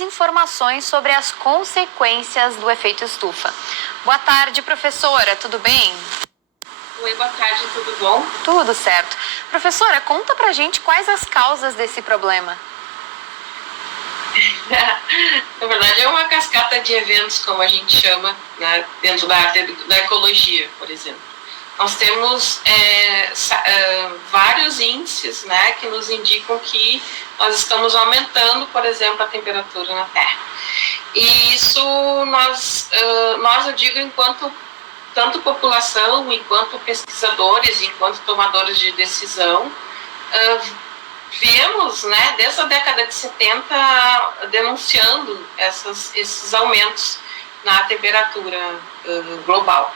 informações sobre as consequências do efeito estufa. Boa tarde, professora, tudo bem? Oi, boa tarde, tudo bom? Tudo certo. Professora, conta pra gente quais as causas desse problema. Na verdade, é uma cascata de eventos, como a gente chama, né, dentro da área da ecologia, por exemplo. Nós temos vários índices, né, que nos indicam que nós estamos aumentando, por exemplo, a temperatura na Terra. E isso nós eu digo, enquanto tanto população, enquanto pesquisadores, enquanto tomadores de decisão, vemos, né, desde a década de 70 denunciando esses aumentos na temperatura global.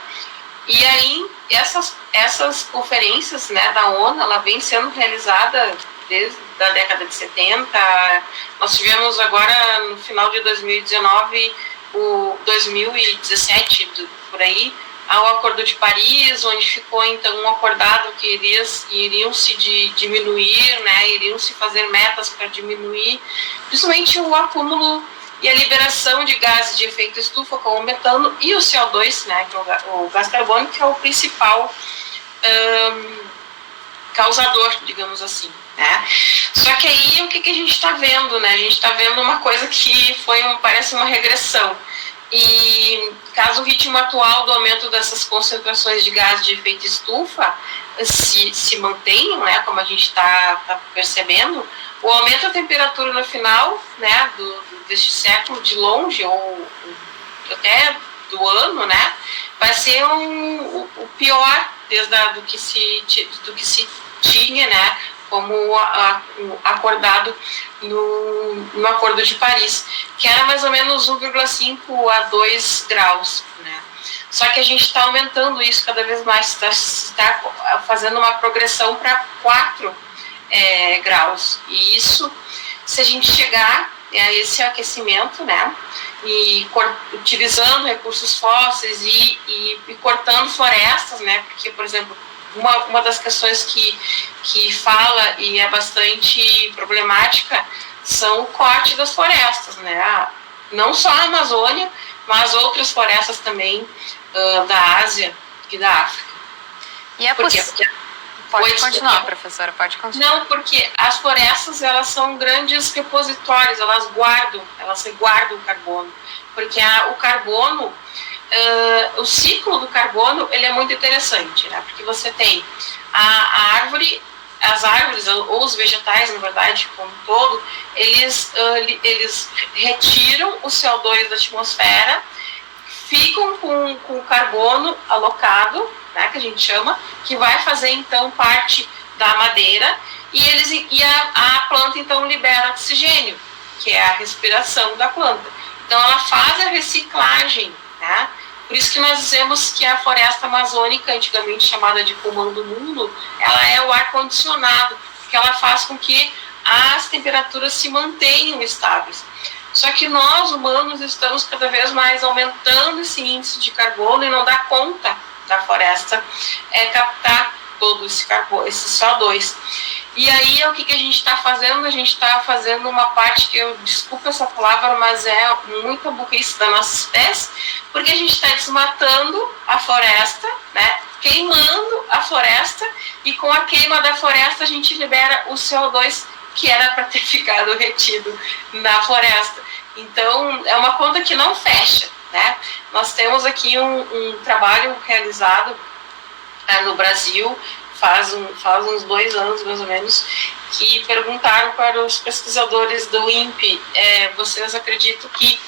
E aí, essas conferências, né, da ONU, ela vem sendo realizada desde a década de 70. Nós tivemos agora, no final de 2019, o 2017, por aí, ao Acordo de Paris, onde ficou, então, acordado que iriam se diminuir, né, iriam se fazer metas para diminuir, principalmente o acúmulo e a liberação de gases de efeito estufa, como o metano e o CO2, né, que é o gás carbônico, que é o principal causador, digamos assim, né? Só que aí o que a gente está vendo, né? A gente está vendo uma coisa que parece uma regressão. E caso o ritmo atual do aumento dessas concentrações de gás de efeito estufa se mantenham, né, como a gente está percebendo, o aumento da temperatura no final, né, deste século de longe, ou até do ano, né, vai ser o pior do que se tinha, né, como acordado no Acordo de Paris, que era mais ou menos 1,5 a 2 graus, né? Só que a gente está aumentando isso cada vez mais, está fazendo uma progressão para 4 graus. E isso, se a gente chegar a esse aquecimento, né, e utilizando recursos fósseis e cortando florestas, né, porque, por exemplo, uma das questões que fala e é bastante problemática são o corte das florestas, né? Não só a Amazônia, mas outras florestas também da Ásia e da África. E pode continuar, professora, pode continuar. Não, porque as florestas, elas são grandes repositórios, elas guardam o carbono, porque o carbono, o ciclo do carbono, ele é muito interessante, né? Porque você tem as árvores ou os vegetais, na verdade, como um todo, eles retiram o CO2 da atmosfera, ficam com o carbono alocado, né, que a gente chama, que vai fazer, então, parte da madeira, e a planta, então, libera oxigênio, que é a respiração da planta. Então, ela faz a reciclagem, né? Por isso que nós dizemos que a floresta amazônica, antigamente chamada de pulmão do mundo, ela é o ar-condicionado, porque ela faz com que as temperaturas se mantenham estáveis. Só que nós, humanos, estamos cada vez mais aumentando esse índice de carbono e não dá conta da floresta captar todo esse carbono, esse CO2. E aí, o que a gente está fazendo? A gente está fazendo uma parte que, desculpa essa palavra, mas é muita burrice da nossa espécie, porque a gente está desmatando a floresta, né, queimando a floresta, e com a queima da floresta a gente libera o CO2 que era para ter ficado retido na floresta. Então, é uma conta que não fecha, né? Nós temos aqui um trabalho realizado no Brasil, faz uns 2 anos, mais ou menos, que perguntaram para os pesquisadores do INPE, vocês acreditam que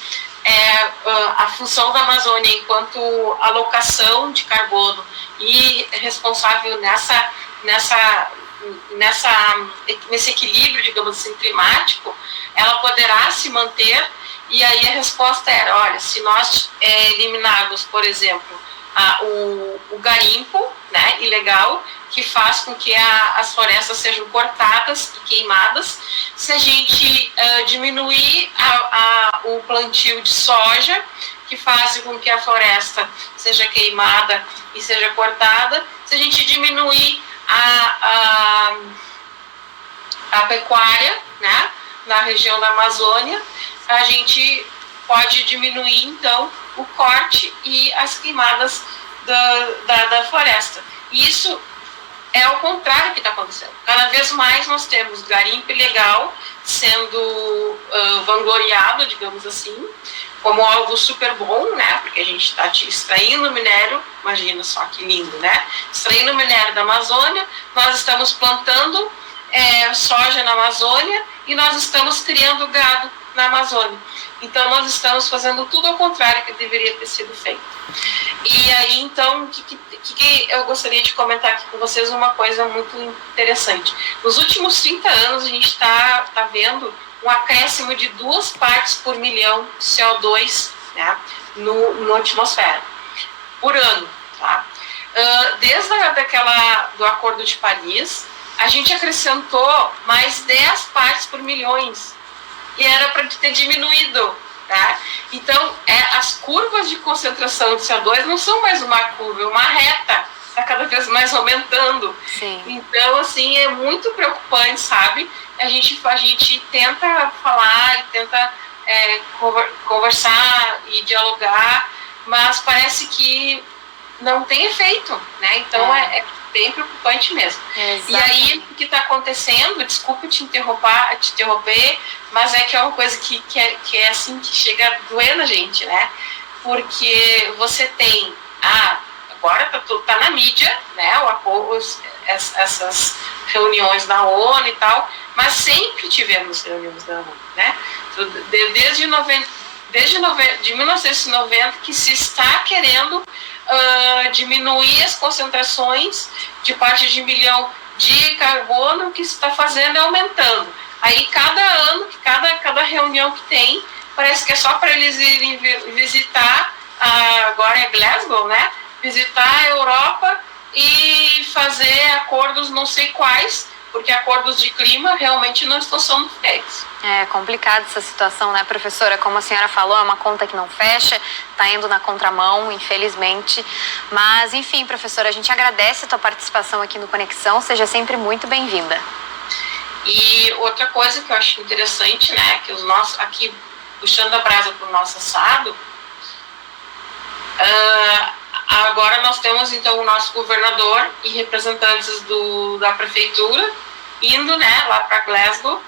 a função da Amazônia enquanto alocação de carbono e responsável nesse equilíbrio, digamos assim, climático, ela poderá se manter? E aí a resposta era, olha, se nós eliminarmos, por exemplo, o garimpo, né, ilegal, que faz com que as florestas sejam cortadas e queimadas, se a gente diminuir o plantio de soja, que faz com que a floresta seja queimada e seja cortada, se a gente diminuir a pecuária, né, na região da Amazônia, a gente pode diminuir, então, o corte e as queimadas da floresta. E isso é o contrário que está acontecendo. Cada vez mais nós temos garimpo ilegal sendo vangloriado, digamos assim, como algo super bom, né? Porque a gente está extraindo minério, imagina só que lindo, né? Extraindo minério da Amazônia, nós estamos plantando soja na Amazônia e nós estamos criando gado na Amazônia. Então, nós estamos fazendo tudo ao contrário que deveria ter sido feito. E aí, então, o que eu gostaria de comentar aqui com vocês uma coisa muito interessante. Nos últimos 30 anos, a gente está vendo um acréscimo de 2 partes por milhão de CO2, né, na atmosfera, por ano. Tá? Desde do Acordo de Paris, a gente acrescentou mais 10 partes por milhões, e era para ter diminuído. Tá? Então, as curvas de concentração de CO2 não são mais uma curva, é uma reta, está cada vez mais aumentando. Sim. Então, assim, é muito preocupante, sabe? A gente tenta falar e tenta conversar e dialogar, mas parece que não tem efeito, né? Então, é bem preocupante mesmo. Exatamente. E aí, o que está acontecendo, desculpa te interromper, mas é que é uma coisa que é assim, que chega a doer na gente, né? Porque você tem, agora tá na mídia, né? Essas reuniões da ONU e tal, mas sempre tivemos reuniões da ONU, né? Desde 1990 que se está querendo diminuir as concentrações de parte de milhão de carbono, que se está fazendo é aumentando. Aí cada ano, cada reunião que tem, parece que é só para eles irem visitar, agora é Glasgow, né? Visitar a Europa e fazer acordos não sei quais, porque acordos de clima realmente não estão sendo feitos. É complicada essa situação, né, professora? Como a senhora falou, é uma conta que não fecha, está indo na contramão, infelizmente. Mas, enfim, professora, a gente agradece a tua participação aqui no Conexão. Seja sempre muito bem-vinda. E outra coisa que eu acho interessante, né, que aqui, puxando a brasa para o nosso assado, agora nós temos, então, o nosso governador e representantes da prefeitura indo, né, lá para Glasgow,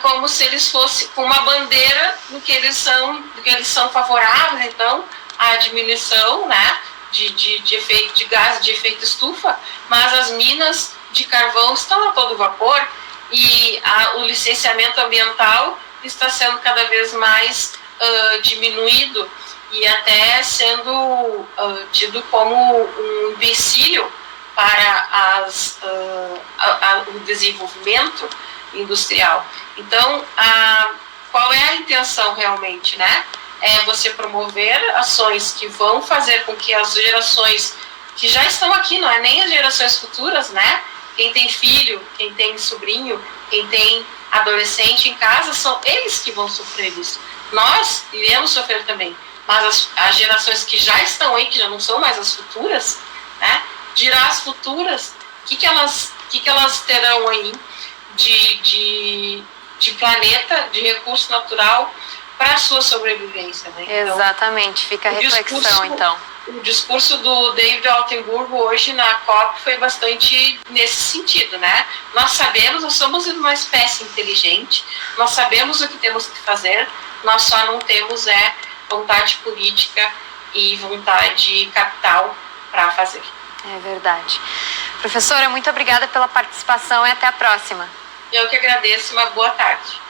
como se eles fossem com uma bandeira do que eles são favoráveis, então, à diminuição, né, de gás de efeito estufa, mas as minas de carvão estão a todo vapor e o licenciamento ambiental está sendo cada vez mais diminuído e até sendo tido como um empecilho para o desenvolvimento industrial. Então, qual é a intenção realmente, né? É você promover ações que vão fazer com que as gerações que já estão aqui, não é nem as gerações futuras, né? Quem tem filho, quem tem sobrinho, quem tem adolescente em casa, são eles que vão sofrer isso. Nós iremos sofrer também, mas as gerações que já estão aí, que já não são mais as futuras, né? Dirá as futuras, o que elas terão aí de planeta, de recurso natural para a sua sobrevivência, né? Então, exatamente, fica a reflexão, então. O discurso do David Altenburgo hoje na COP foi bastante nesse sentido, né? Nós somos uma espécie inteligente, nós sabemos o que temos que fazer, nós só não temos vontade política e vontade capital para fazer. É verdade. Professora, muito obrigada pela participação e até a próxima. Eu que agradeço, uma boa tarde.